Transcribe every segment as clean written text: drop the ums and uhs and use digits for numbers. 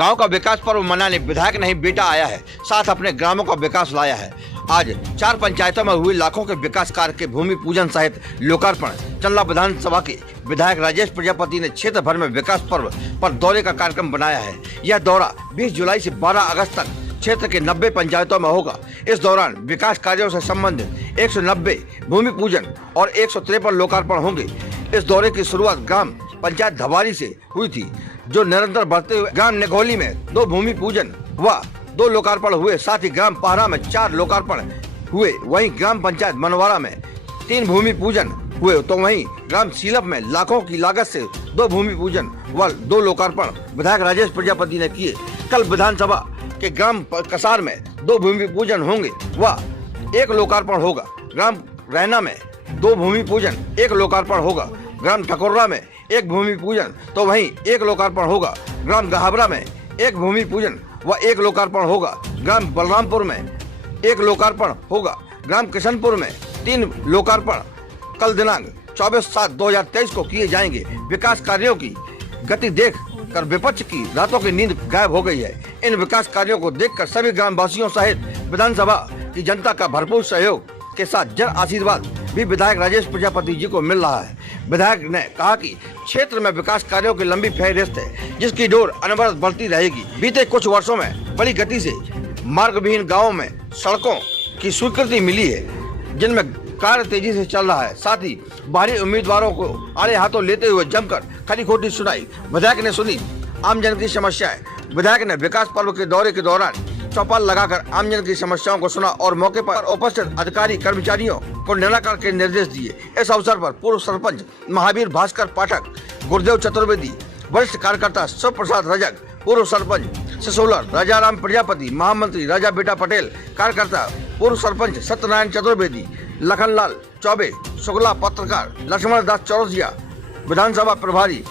गांव का विकास पर्व मनाने विधायक नहीं बेटा आया है, साथ अपने ग्रामों का विकास लाया है। आज 4 पंचायतों में हुए लाखों के विकास कार्य के भूमि पूजन सहित लोकार्पण चंदला विधानसभा के विधायक राजेश प्रजापति ने क्षेत्र भर में विकास पर्व पर दौरे का कार्यक्रम बनाया है। यह दौरा 20 जुलाई से 12 अगस्त तक क्षेत्र के 90 पंचायतों में होगा। इस दौरान विकास कार्यों से संबंधित 190 भूमि पूजन और 153 लोकार्पण होंगे। इस दौरे की शुरुआत ग्राम पंचायत धवारी से हुई थी, जो निरंतर बढ़ते हुए ग्राम निगोली में 2 भूमि पूजन व 2 लोकार्पण हुए। साथ ही ग्राम पहरा में 4 लोकार्पण हुए। वहीं ग्राम पंचायत मनवाड़ा में 3 भूमि पूजन हुए, तो वहीं ग्राम सीलप में लाखों की लागत से 2 भूमि पूजन व 2 लोकार्पण विधायक राजेश प्रजापति ने किए। कल विधानसभा के ग्राम कसार में 2 भूमि पूजन होंगे व 1 लोकार्पण होगा। ग्राम रैना में 2 भूमि पूजन 1 लोकार्पण होगा। ग्राम ठकुर्रा में 1 भूमि पूजन तो वहीं 1 लोकार्पण होगा। ग्राम गहाबरा में 1 भूमि पूजन व 1 लोकार्पण होगा। ग्राम बलरामपुर में 1 लोकार्पण होगा। ग्राम किशनपुर में 3 लोकार्पण कल दिनांक 24/7/2023 को किए जाएंगे। विकास कार्यों की गति देख कर विपक्ष की रातों की नींद गायब हो गई है। इन विकास कार्यों को देखकर सभी ग्रामवासियों सहित विधानसभा की जनता का भरपूर सहयोग के साथ जन आशीर्वाद भी विधायक राजेश प्रजापति जी को मिल रहा है। विधायक ने कहा कि क्षेत्र में विकास कार्यों की लंबी फहरिस्त है, जिसकी डोर अनवरत बढ़ती रहेगी। बीते कुछ वर्षों में बड़ी गति से मार्गविहीन गाँवों में सड़कों की स्वीकृति मिली है, जिनमें कार्य तेजी से चल रहा है। साथ ही बाहरी उम्मीदवारों को आड़े हाथों लेते हुए जमकर खरी खोटी सुनाई। विधायक ने सुनी आमजन की समस्याएं। विधायक ने विकास पर्व के दौरे के दौरान चौपाल लगाकर आमजन की समस्याओं को सुना और मौके पर उपस्थित अधिकारी कर्मचारियों को निराकरण के निर्देश दिए। इस अवसर पर पूर्व सरपंच महावीर भास्कर पाठक, गुरुदेव चतुर्वेदी, वरिष्ठ कार्यकर्ता शिव प्रसाद रजक, पूर्व सरपंच सिसोलर राजाराम प्रजापति, महामंत्री राजा बेटा पटेल, कार्यकर्ता पूर्व सरपंच सत्यनारायण चतुर्वेदी, लखनलाल चौबे, शुक्ला पत्रकार लक्ष्मण दास चौरसिया, विधानसभा प्रभारी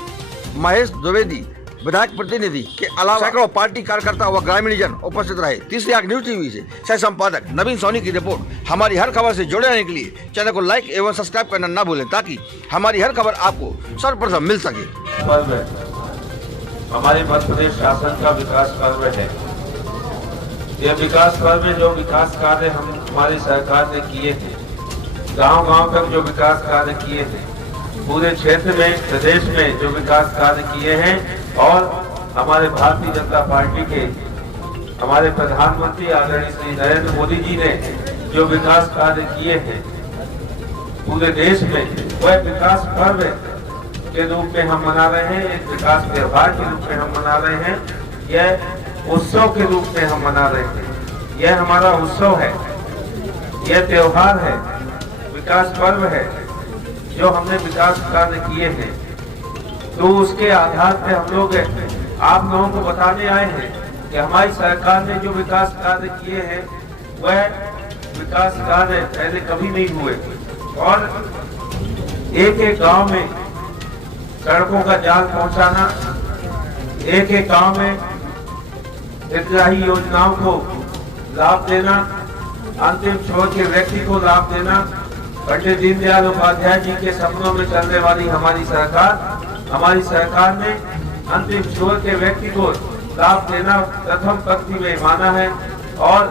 महेश द्विवेदी, विधायक प्रतिनिधि के अलावा सैकड़ों पार्टी कार्यकर्ता व ग्रामीण जन उपस्थित रहे। तीसरी आंख न्यूज टीवी से सह संपादक नवीन सोनी की रिपोर्ट। हमारी हर खबर से जुड़े रहने के लिए चैनल को लाइक एवं सब्सक्राइब करना न भूलें, ताकि हमारी हर खबर आपको सर्वप्रथम मिल सके। हमारे मध्य प्रदेश शासन का विकास पर्व है। यह विकास पर्व में जो विकास कार्य हमारी सरकार ने किए थे, गांव-गांव तक जो विकास कार्य किए थे, पूरे क्षेत्र में, प्रदेश में जो विकास कार्य किए हैं, और हमारे भारतीय जनता पार्टी के हमारे प्रधानमंत्री आदरणीय श्री नरेंद्र मोदी जी ने जो विकास कार्य किए हैं पूरे देश में, वह विकास पर्व के रूप में हम मना रहे हैं। एक विकास व्यवहार के रूप में हम मना रहे हैं। यह उत्सव के रूप में हम मना रहे हैं। यह हमारा उत्सव है, यह त्योहार है, विकास पर्व है। जो हमने विकास कार्य किए हैं, तो उसके आधार पे हम लोग आप लोगों को बताने आए हैं कि हमारी सरकार ने जो विकास कार्य किए हैं, वह विकास कार्य पहले कभी नहीं हुए। और एक गांव में सड़कों का जाल पहुंचाना, एक गांव में हितग्राही योजनाओं को लाभ देना, अंतिम छोर के व्यक्ति को लाभ देना, पंडित दीनदयाल उपाध्याय जी के सपनों में चलने वाली हमारी सरकार ने अंतिम छोर के व्यक्ति को लाभ देना प्रथम पंक्ति में माना है। और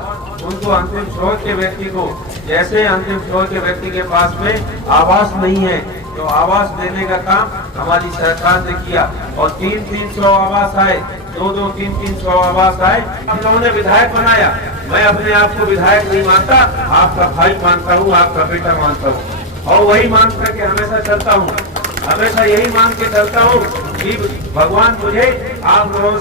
उनको अंतिम छोर के व्यक्ति को, जैसे अंतिम छोर के व्यक्ति के पास में आवास नहीं है, तो आवास देने का काम हमारी सरकार ने किया। और 300 आवास आए, 2-2, 300 आवास आए। हम लोगों ने विधायक बनाया। मैं अपने आप को विधायक नहीं मानता, आपका भाई मानता हूँ, आपका बेटा मानता हूँ, और वही मान करके हमेशा चलता हूँ। हमेशा यही मान के चलता हूँ कि भगवान मुझे आप लोगों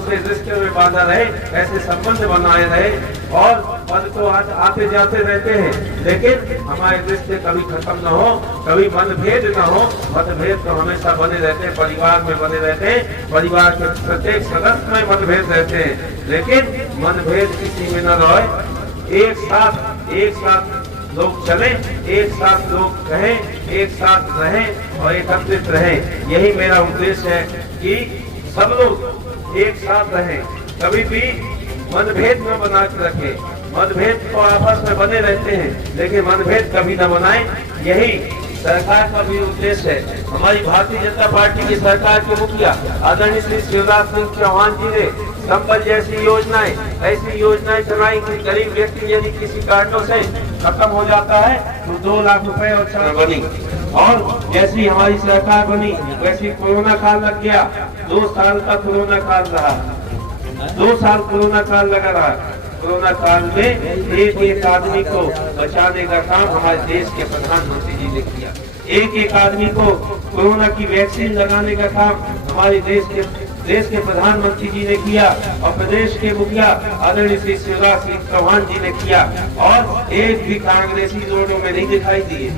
से रिश्ते में बांधा रहे, ऐसे संबंध बनाए रहे। और पद तो आज आते जाते रहते हैं, लेकिन हमारे रिश्ते कभी खत्म न हो, कभी मतभेद न हो। मतभेद तो हमेशा बने रहते हैं, परिवार में बने रहते हैं, परिवार के प्रत्येक सदस्य में मतभेद रहते हैं, लेकिन मतभेद किसी में न रहे। एक साथ लोग चले, एक साथ लोग कहें, एक साथ रहें और एकत्रित रहें। यही मेरा उद्देश्य है कि सब लोग एक साथ रहें, कभी भी मतभेद न बना के रखें। मतभेद तो आपस में बने रहते हैं, लेकिन मतभेद कभी न बनाएं। यही सरकार का भी उद्देश्य है। हमारी भारतीय जनता पार्टी की सरकार के मुखिया आदरणीय श्री शिवराज सिंह चौहान जी ने संबल जैसी योजनाएं, ऐसी योजनाएं चलाई कि गरीब व्यक्ति यदि किसी कारणों से खत्म हो जाता है तो 2 लाख रुपए और छड़ बनी। और जैसी हमारी सरकार बनी वैसी कोरोना काल लग गया। 2 साल का कोरोना काल रहा, 2 साल कोरोना काल लगा रहा। कोरोना काल में एक आदमी को बचाने का काम हमारे देश के प्रधानमंत्री जी ने किया। एक आदमी को कोरोना की वैक्सीन लगाने का काम हमारे देश के प्रधानमंत्री जी ने किया और प्रदेश के मुखिया आदरणीय श्री शिवराज सिंह चौहान जी ने किया। और एक भी कांग्रेसी रोडों में नहीं दिखाई दिए।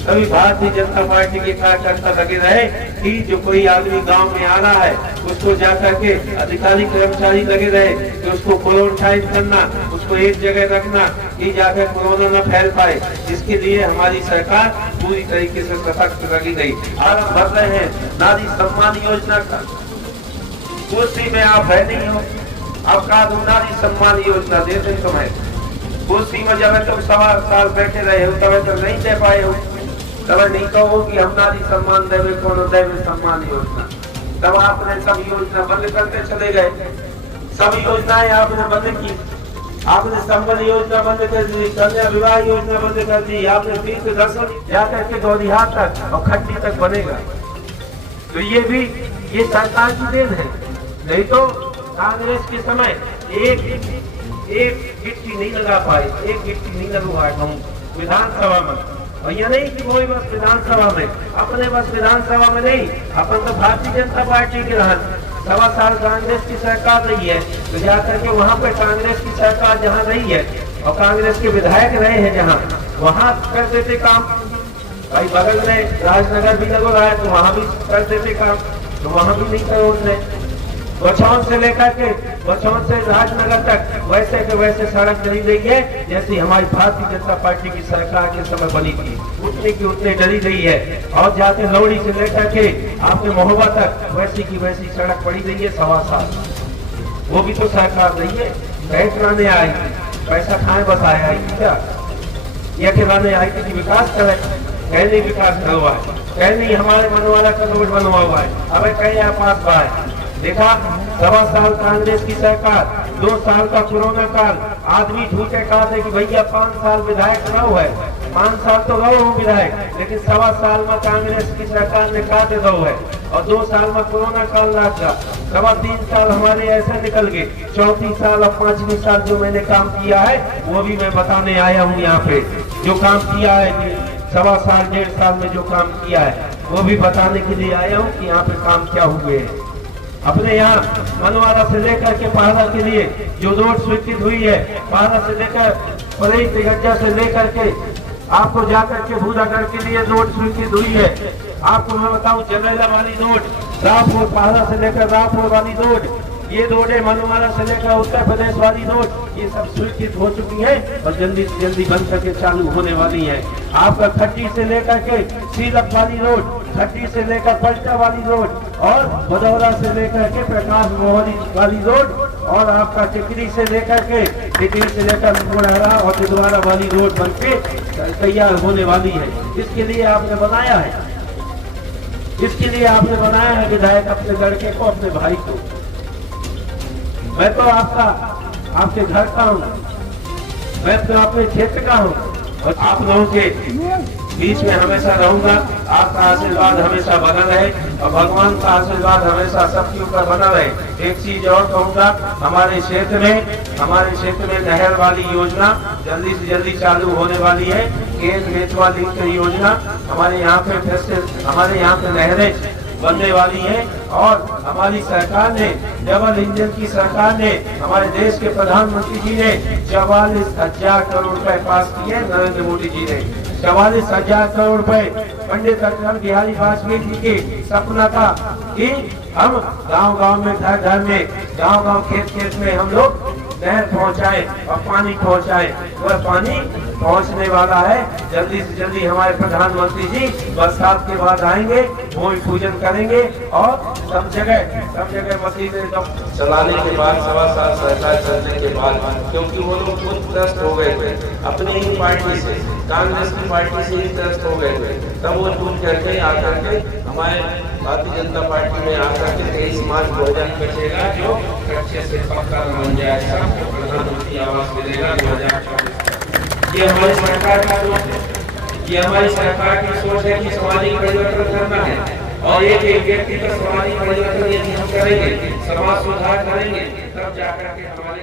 सभी भारतीय जनता पार्टी के कार्यकर्ता लगे रहे कि जो कोई आदमी गांव में आ रहा है उसको जाकर के अधिकारी कर्मचारी लगे रहे कि उसको क्वारंटाइन करना, उसको एक जगह रखना कि जाकर कोरोना न फैल पाए। इसके लिए हमारी सरकार पूरी तरीके से सशक्त लगी गई। आरंभ भर रहे हैं नारी सम्मान योजना का। कुर्सी में आप है नहीं हो, आपका नारी सम्मान योजना दे दें तुम्हें। कुर्सी में जब तुम 1.25 साल बैठे रहे हो तब तो नहीं दे पाए हो, तब नहीं कहो कि हम नारी सम्मान देवे कौन देवे सम्मान योजना। तब आपने सब योजना बंद करके चले गए। सब योजनाएं आपने बंद की। आपने संबल योजना बंद कर दी, कन्या विवाह योजना बंद कर दी। आपने 20-10 जाकर के गौरिहा तक और खट्टी तक बनेगा। तो ये सरकार की देन है। नहीं तो कांग्रेस के समय एक गिट्टी नहीं लगा पाए, एक गिट्टी नहीं लगवा विधानसभा में। भैया नहीं कि कोई बस विधानसभा में, अपने बस विधानसभा में नहीं, अपन तो भारतीय जनता पार्टी के रहन 1.25 साल कांग्रेस की सरकार रही है तो जाकर के वहाँ पे कांग्रेस की सरकार जहाँ रही है और कांग्रेस के विधायक रहे हैं जहाँ, वहाँ कर देते काम। भाई बगल में राजनगर भी लग रहा है तो वहाँ भी कर देते काम, तो वहाँ भी नहीं करो उनने। बछौन से लेकर के बछौन से राजनगर तक वैसे के वैसे सड़क डली गई है जैसी हमारी भारतीय जनता पार्टी की सरकार के समय बनी थी, उतने की उतने डली गई है। और जाके लौड़ी से लेकर के आपके महोबा तक वैसी की वैसी सड़क पड़ी गई है 1.25 साल। वो भी तो सरकार रही है, कहे चलाने आएगी, पैसा खाए बस आएगी क्या? यह खिलाने आएगी कि विकास करे, कहे नहीं विकास करवा है, कहे नहीं हमारे मनवाला का रोड बनवा हुआ है, अब कहे आप पास बाहर। देखा 1.25 साल कांग्रेस की सरकार, 2 साल का कोरोना काल। आदमी झूठे कहा थे कि भैया 5 साल विधायक रहो है, 5 साल तो रहो हूँ विधायक, लेकिन 1.25 साल में कांग्रेस की सरकार ने काटे रहो है। और 2 साल में कोरोना काल लग गया, 3 साल हमारे ऐसे निकल गए। 4थी साल और 5वीं साल जो मैंने काम किया है वो भी मैं बताने आया हूँ यहाँ पे। जो काम किया है 1.25 साल 1.5 साल में जो काम किया है वो भी बताने के लिए आया हूँ कि यहाँ पे काम क्या हुए हैं। अपने यहाँ मनवाड़ा से लेकर के पहाड़ा के लिए जो रोड स्वीकृत हुई है, पहाड़ा से लेकर तिगज्जा से लेकर के आपको जाकर के भूरागढ़ के लिए रोड स्वीकृत हुई है। आपको मैं बताऊं जमेला वाली रोड, रामपुर पहाड़ा से लेकर रामपुर वाली रोड, ये रोडें मनवाड़ा से लेकर उत्तर प्रदेश वाली रोड, ये सब स्वीकृत हो चुकी है और जल्दी से जल्दी बन करके चालू होने वाली है। आपका खट्टी से लेकर के सीरप वाली रोड, खट्टी से लेकर पलटा वाली रोड और भदौरा से लेकर के प्रकाश मोहरी वाली रोड और आपका टिकरी से लेकर मुड़ारा और चिदवारा वाली रोड बनके तैयार होने वाली है। इसके लिए आपने बनाया है, विधायक अपने लड़के को, अपने भाई को। मैं तो आपके घर का हूँ, मैं तो अपने क्षेत्र का हूँ और आप लोगों के बीच में हमेशा रहूंगा। आपका आशीर्वाद हमेशा बना रहे और भगवान का आशीर्वाद हमेशा सबके ऊपर बना रहे। एक चीज और कहूंगा, हमारे क्षेत्र में नहर वाली योजना जल्दी से जल्दी चालू होने वाली है। केन बेतवा लिंक योजना हमारे यहाँ पे नहरें बनने वाली है। और हमारी सरकार ने, डबल इंजन की सरकार ने, हमारे देश के प्रधानमंत्री जी ने 44,000 करोड़ रुपए पास किए। नरेंद्र मोदी जी ने 44,000 करोड़ रुपए पंडित अटल बिहारी वाजपेयी जी के सपना था कि हम गांव-गांव में, घर-घर में, गांव-गांव, खेत-खेत में हम लोग नहर पहुंचाए और पानी पहुंचाए। वह पानी पहुंचने वाला है। जल्दी से जल्दी हमारे प्रधानमंत्री जी बरसात के बाद आएंगे, भूमि पूजन करेंगे और सब जगह मशीनें चलाने के बाद 1.25 साल सरकार चलने के बाद, क्योंकि वो लोग खुद त्रस्त हो गए थे अपनी ही पार्टी से, कांग्रेस की पार्टी से ही त्रस्त हो गए थे। तब वो टूट करके आकर के हमारे भारतीय जनता पार्टी में आकर के 23 मार्च 2000 बचेगा जो अच्छे से पक्का बन जाएगा, प्रधानमंत्री आवास मिलेगा 2024। ये हमारी सरकार का सोच है, ये हमारी सरकार की सोच है कि सामाजिक परिवर्तन करना है और एक व्यक्ति का सामाजिक परिवर्तन यदि हम करेंगे, समाज सुधार करेंगे, तब जाकर के हमारे